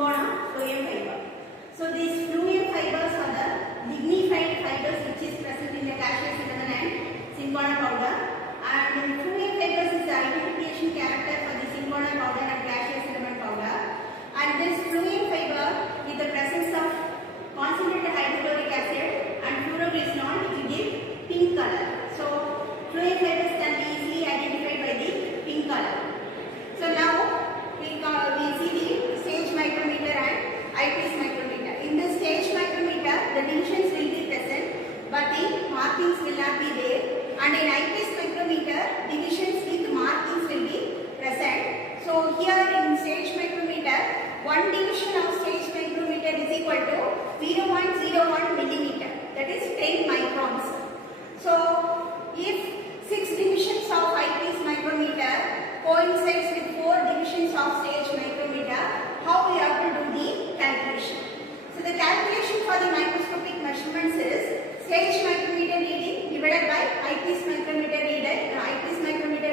cinchona phloem fiber. So these phloem fibers are the lignified fibers which is present in the Cassia cinnamon and cinchona powder. And phloem fibers is the identification character for the cinchona powder and Cassia cinnamon powder. And this phloem fiber with the presence of concentrated hydrochloric acid and fluoroglycerol which will give pink color. So phloem fibers can be easily identified by the pink color. So now we see the stage micrometer and eyepiece micrometer. In the stage micrometer, the divisions will be present, but the markings will not be there. And in eyepiece micrometer, divisions with markings will be present. So here in stage micrometer, one division of stage micrometer is equal to 0.01 millimeter. That is 10 microns. So if 6 divisions of eyepiece micrometer coincides with 4 divisions of stage micrometer, how we have to do the calculation? So the calculation for the microscopic measurements is stage micrometer reading divided by eyepiece micrometer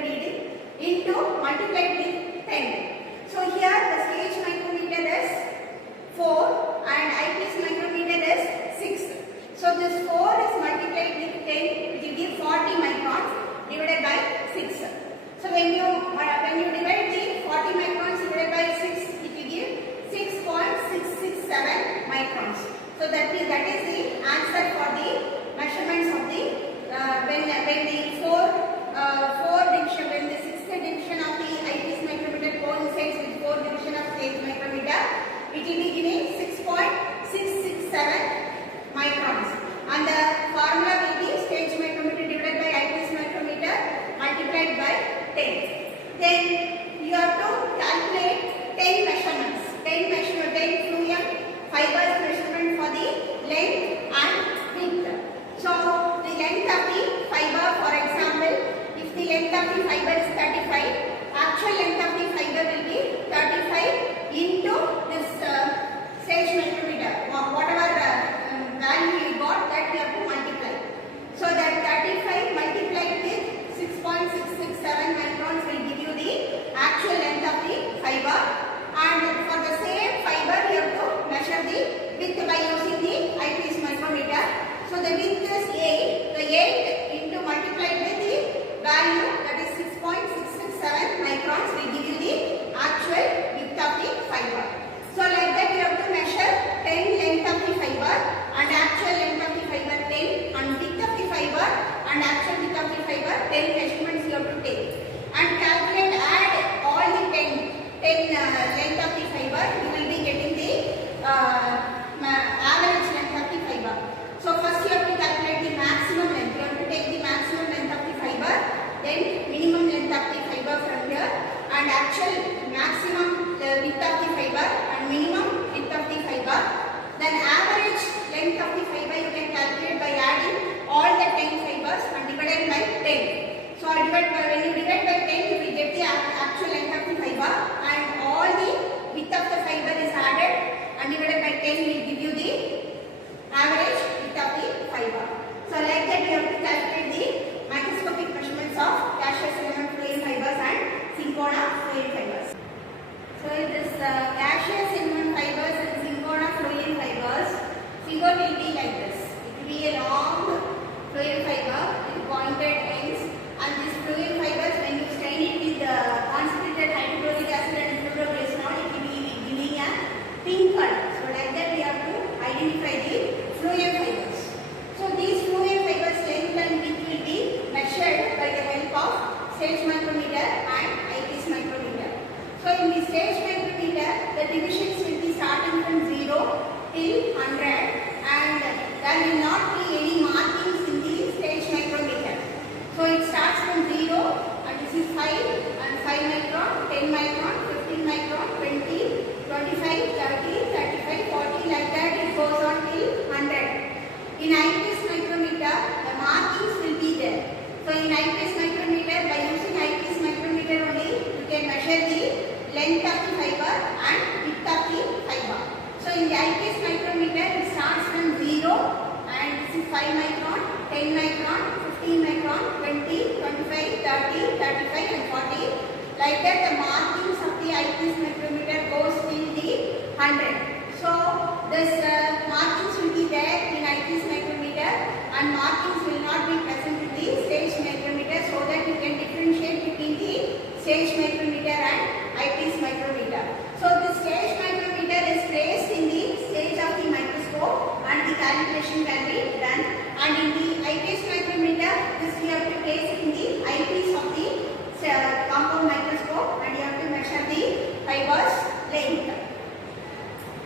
reading into multiplied with 10. So here the stage micrometer is 4 and eyepiece micrometer is 6. So this 4 is multiplied with 10 which will give 40 microns divided by 6. So when you divide the 40 microns divided by 6, it will give 6.667 microns. So that is the answer for the measurements of the when the sixth division of the eyepiece micrometer coincides with 4 division of stage micrometer, it will be giving 6.667 microns. And the formula will be stage micrometer divided by eyepiece micrometer multiplied by 10. Then you have to calculate 10 measurements. 10 phloem fibers measurement for the length and width. So the length of the fiber, for example, if the length of the fiber is 35, actual length of the fiber will be 35 into this stage micrometer. Whatever value you got, that you have to multiply. So that 35 multiplied with 6.667 microns will give you the actual length of the fiber. And for the same fiber, you have to measure the width by using the eyepiece micrometer. So the width is 8. The 8 into multiplied with the value, that is 6.667 microns, will give you the actual width of the fiber. So like that you have to measure 10 length of the fiber and actual length of the fiber 10, and width of the fiber and actual width of the fiber 10 measurements you have to take. And calculate, add all the 10 length of the fiber, you will be getting the average length of the fiber. So first you have to calculate the maximum length. You have to take the maximum length of the fiber, then minimum length of the fiber from here, and actual maximum width of the fiber and minimum width of the fiber. Then average length of the fiber you can calculate by adding all the 10 fibers and divided 100. So this markings will be there in eyepiece micrometer, and markings will not be present in the stage micrometer, so that you can differentiate between the stage micrometer and eyepiece micrometer. So the stage micrometer is placed in the stage of the microscope and the calibration can be done. And in the eyepiece micrometer, this you have to place it in the eyepiece of the compound microscope, and you have to measure the fibers length.